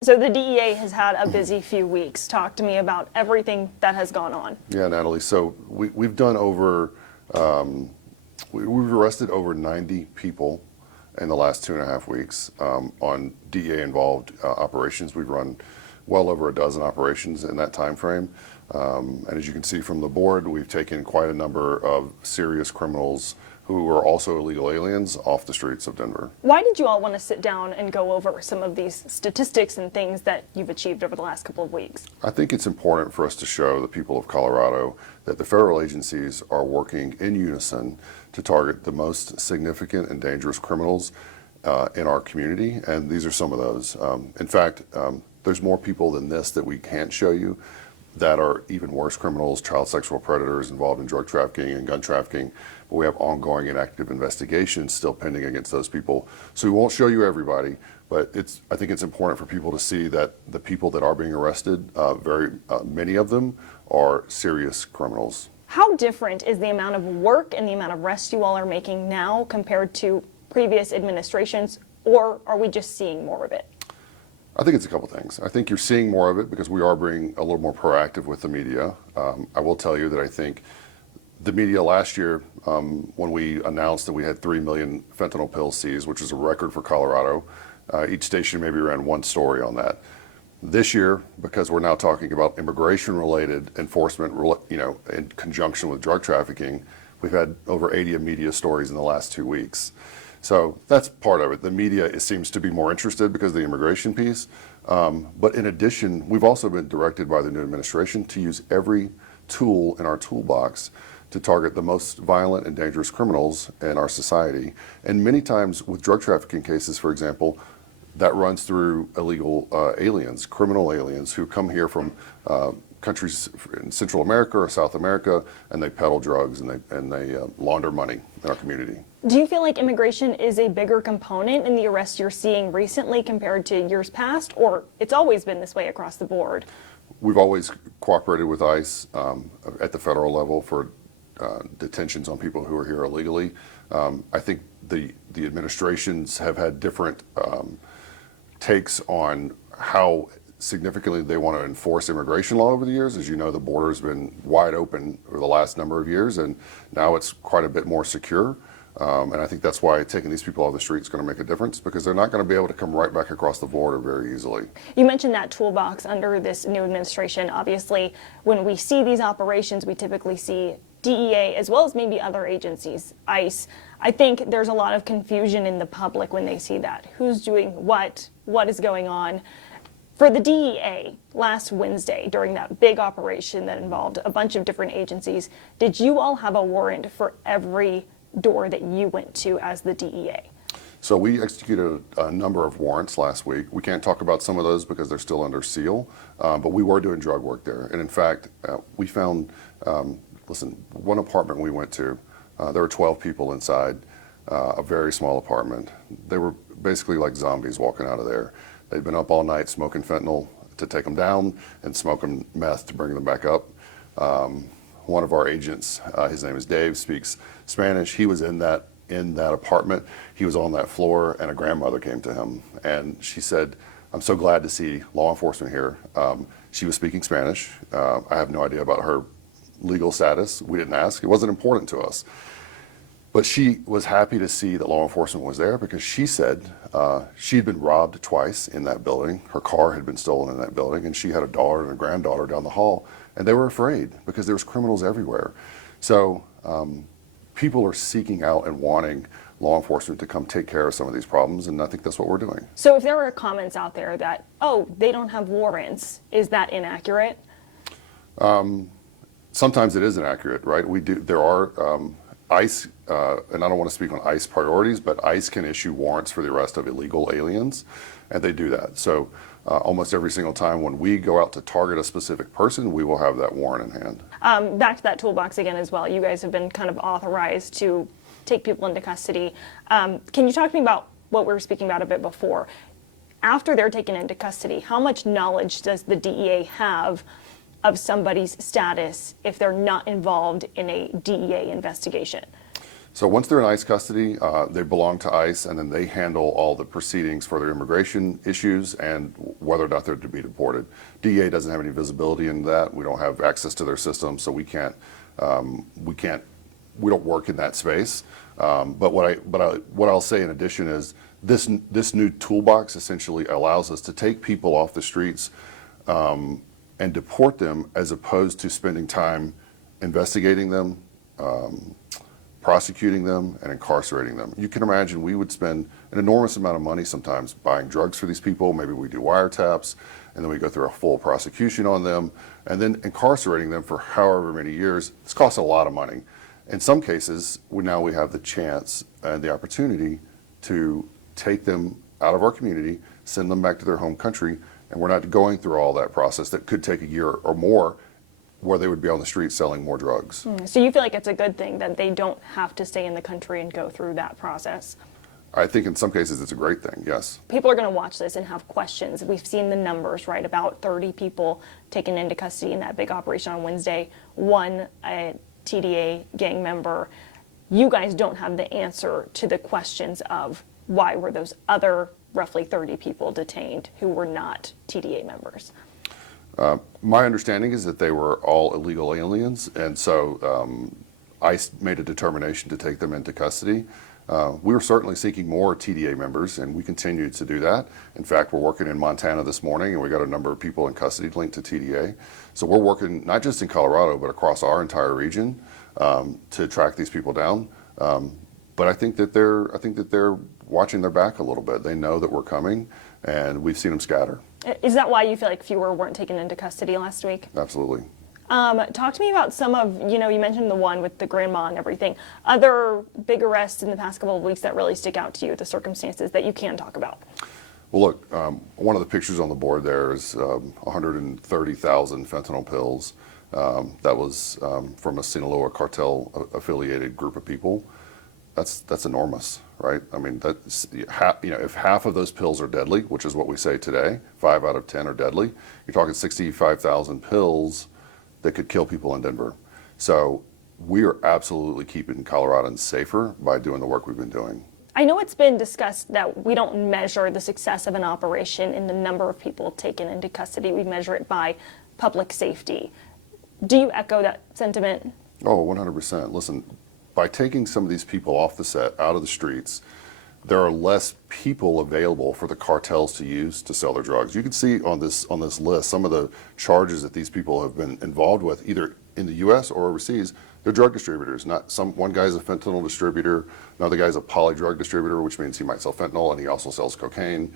So the DEA has had a busy few weeks. Talk to me about everything that has gone on. Yeah, Natalie. So we've done over, we've arrested over 90 people in the last 2.5 weeks on DEA involved operations. We've run well over a dozen operations in that time frame. And as you can see from the board, we've taken quite a number of serious criminals who are also illegal aliens off the streets of Denver. Why did you all want to sit down and go over some of these statistics and things that you've achieved over the last couple of weeks? I think it's important for us to show the people of Colorado that the federal agencies are working in unison to target the most significant and dangerous criminals in our community, and these are some of those. In fact, there's more people than this that we can't show you that are even worse criminals, child sexual predators involved in drug trafficking and gun trafficking. But we have ongoing and active investigations still pending against those people. So we won't show you everybody, but I think it's important for people to see that the people that are being arrested, many of them are serious criminals. How different is the amount of work and the amount of arrests you all are making now compared to previous administrations, or are we just seeing more of it? I think it's a couple things. I think you're seeing more of it because we are being a little more proactive with the media. I will tell you that I think the media last year, when we announced that we had 3 million fentanyl pills seized, which is a record for Colorado, each station maybe ran one story on that. This year, because we're now talking about immigration-related enforcement, in conjunction with drug trafficking, we've had over 80 media stories in the last 2 weeks. So that's part of it. The media seems to be more interested because of the immigration piece. But in addition, we've also been directed by the new administration to use every tool in our toolbox to target the most violent and dangerous criminals in our society. And many times with drug trafficking cases, for example, that runs through illegal aliens, criminal aliens who come here from countries in Central America or South America, and they peddle drugs and they launder money in our community. Do you feel like immigration is a bigger component in the arrests you're seeing recently compared to years past, or it's always been this way across the board? We've always cooperated with ICE at the federal level for detentions on people who are here illegally. I think the administrations have had different takes on how significantly they want to enforce immigration law over the years. As you know, the border's been wide open over the last number of years, and now it's quite a bit more secure. And I think that's why taking these people off the street is going to make a difference, because they're not going to be able to come right back across the border very easily. You mentioned that toolbox under this new administration. Obviously, when we see these operations, we typically see DEA as well as maybe other agencies, ICE. I think there's a lot of confusion in the public when they see that. Who's doing what is going on? For the DEA, last Wednesday, during that big operation that involved a bunch of different agencies, did you all have a warrant for every door that you went to as the DEA? So we executed a number of warrants last week. We can't talk about some of those because they're still under seal, but we were doing drug work there. And in fact, we found, one apartment we went to, there were 12 people inside, a very small apartment. They were basically like zombies walking out of there. They'd been up all night smoking fentanyl to take them down and smoking meth to bring them back up. One of our agents, his name is Dave, speaks Spanish. He was in that apartment. He was on that floor, and a grandmother came to him, and she said, "I'm so glad to see law enforcement here." She was speaking Spanish. I have no idea about her legal status. We didn't ask. It wasn't important to us. But she was happy to see that law enforcement was there, because she said she'd been robbed twice in that building. Her car had been stolen in that building, and she had a daughter and a granddaughter down the hall, and they were afraid because there was criminals everywhere. So people are seeking out and wanting law enforcement to come take care of some of these problems, and I think that's what we're doing. So if there are comments out there that, oh, they don't have warrants, is that inaccurate? Sometimes it is inaccurate, right? There are ICE, and I don't want to speak on ICE priorities, but ICE can issue warrants for the arrest of illegal aliens, and they do that. So almost every single time when we go out to target a specific person, we will have that warrant in hand. Back to that toolbox again as well. You guys have been kind of authorized to take people into custody. Can you talk to me about what we were speaking about a bit before? After they're taken into custody, how much knowledge does the DEA have of somebody's status if they're not involved in a DEA investigation? So once they're in ICE custody, they belong to ICE, and then they handle all the proceedings for their immigration issues and whether or not they're to be deported. DEA doesn't have any visibility into that. We don't have access to their system, so we don't work in that space. But what I'll say in addition is this new toolbox essentially allows us to take people off the streets and deport them, as opposed to spending time investigating them, prosecuting them, and incarcerating them. You can imagine we would spend an enormous amount of money sometimes buying drugs for these people. Maybe we do wiretaps, and then we go through a full prosecution on them, and then incarcerating them for however many years. This costs a lot of money. In some cases, now we have the chance and the opportunity to take them out of our community, send them back to their home country, and we're not going through all that process that could take a year or more, where they would be on the street selling more drugs. So you feel like it's a good thing that they don't have to stay in the country and go through that process? I think in some cases it's a great thing, yes. People are going to watch this and have questions. We've seen the numbers, right? About 30 people taken into custody in that big operation on Wednesday, one a TDA gang member. You guys don't have the answer to the questions of why were those other roughly 30 people detained who were not TDA members? My understanding is that they were all illegal aliens, and so ICE made a determination to take them into custody. We were certainly seeking more TDA members, and we continue to do that. In fact, we're working in Montana this morning, and we got a number of people in custody linked to TDA. So we're working not just in Colorado, but across our entire region to track these people down. But I think that they're watching their back a little bit. They know that we're coming, and we've seen them scatter. Is that why you feel like fewer weren't taken into custody last week? Absolutely. Talk to me about some of, you mentioned the one with the grandma and everything. Other big arrests in the past couple of weeks that really stick out to you, the circumstances that you can talk about. Well, look, one of the pictures on the board there is 130,000 fentanyl pills. That was from a Sinaloa cartel-affiliated group of people. That's enormous, right? I mean, that's if half of those pills are deadly, which is what we say today, 5 out of 10 are deadly. You're talking 65,000 pills that could kill people in Denver. So we are absolutely keeping Coloradans safer by doing the work we've been doing. I know it's been discussed that we don't measure the success of an operation in the number of people taken into custody. We measure it by public safety. Do you echo that sentiment? Oh, 100%. Listen, by taking some of these people off the set, out of the streets, there are less people available for the cartels to use to sell their drugs. You can see on this list some of the charges that these people have been involved with, either in the U.S. or overseas. They're drug distributors. One guy's a fentanyl distributor, another guy's a polydrug distributor, which means he might sell fentanyl and he also sells cocaine.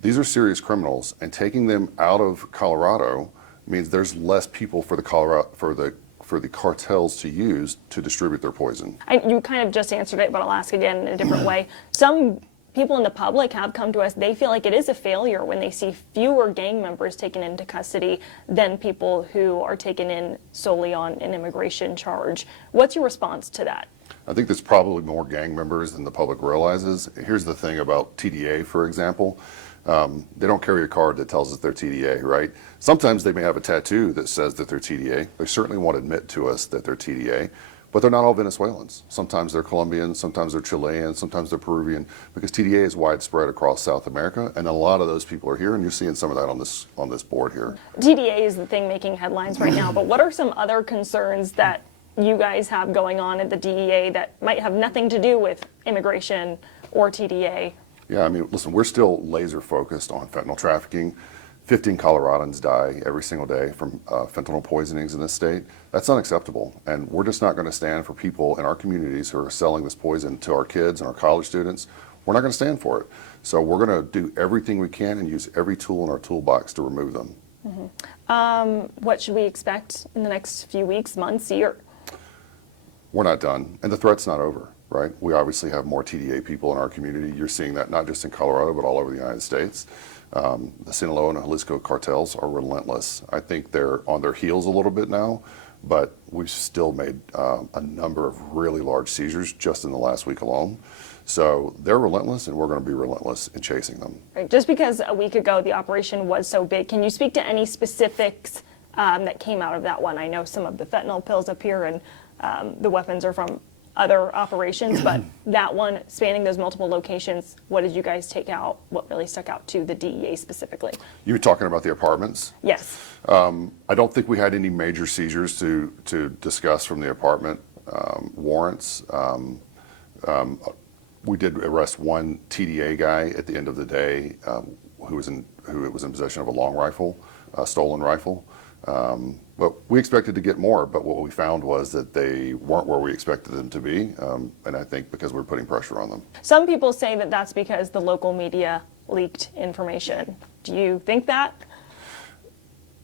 These are serious criminals, and taking them out of Colorado means there's less people for the cartels to use to distribute their poison. You kind of just answered it, but I'll ask again in a different way. Some people in the public have come to us. They feel like it is a failure when they see fewer gang members taken into custody than people who are taken in solely on an immigration charge. What's your response to that? I think there's probably more gang members than the public realizes. Here's the thing about TDA, for example. They don't carry a card that tells us they're TDA, right? Sometimes they may have a tattoo that says that they're TDA. They certainly won't admit to us that they're TDA, but they're not all Venezuelans. Sometimes they're Colombian, sometimes they're Chilean, sometimes they're Peruvian, because TDA is widespread across South America, and a lot of those people are here, and you're seeing some of that on this board here. TDA is the thing making headlines right now, but what are some other concerns that you guys have going on at the DEA that might have nothing to do with immigration or TDA? Yeah, I mean, listen, we're still laser focused on fentanyl trafficking. 15 Coloradans die every single day from fentanyl poisonings in this state. That's unacceptable, and we're just not going to stand for people in our communities who are selling this poison to our kids and our college students. We're not going to stand for it. So we're going to do everything we can and use every tool in our toolbox to remove them. Mm-hmm. What should we expect in the next few weeks, months, year? We're not done, and the threat's not over. Right? We obviously have more TDA people in our community. You're seeing that not just in Colorado, but all over the United States. The Sinaloa and Jalisco cartels are relentless. I think they're on their heels a little bit now, but we've still made a number of really large seizures just in the last week alone. So they're relentless, and we're going to be relentless in chasing them. Right. Just because a week ago the operation was so big, can you speak to any specifics that came out of that one? I know some of the fentanyl pills up here, and the weapons are from other operations, but that one spanning those multiple locations, what did you guys take out? What really stuck out to the DEA specifically? You were talking about the apartments? Yes. I don't think we had any major seizures to discuss from the apartment warrants. We did arrest one TDA guy at the end of the day who was in possession of a long rifle, a stolen rifle. But we expected to get more, but what we found was that they weren't where we expected them to be, and I think because we're putting pressure on them. Some people say that that's because the local media leaked information. Do you think that?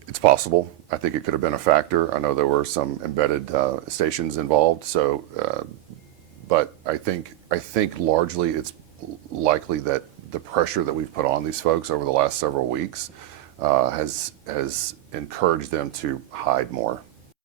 It's possible. I think it could have been a factor. I know there were some embedded stations involved, so. But I think largely it's likely that the pressure that we've put on these folks over the last several weeks has encouraged them to hide more.